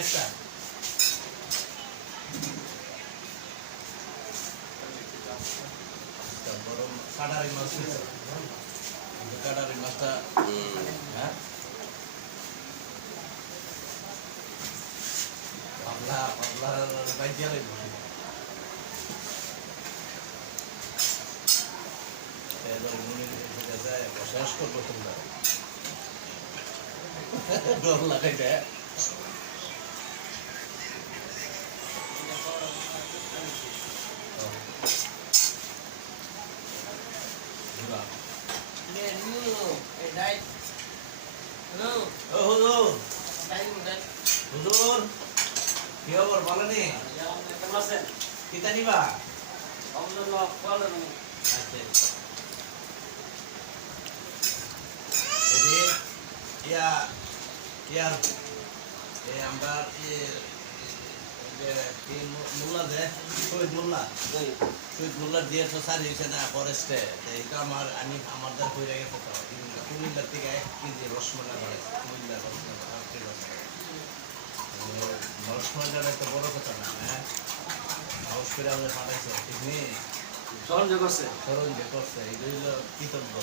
আরেকটা বড় কাটারি মাছ কাটারি মাছটা হ্যাঁ পাবলা পাবলা বাইতে আলাই শেষ করবো তোমরা ডর লাগাই দেয় হুজুর কি খবর বলো নি কিতা নিবা আমরা মোল্লা যে শহীদ মোল্লা দিয়ে তো সারি হয়েছে না ফরেস্টে এইটা আমি আমাদের হয়ে গেছে তো কুমিল্লার থেকে 1 কেজি রসমালাই করে কুমিল্লার রসমালাইটা একটা বড় কথা না হ্যাঁ হাউস করে আমাদের পাঠাইছে ঠিক নেই স্মরণ যে করছে এইগুলো কৃতজ্ঞ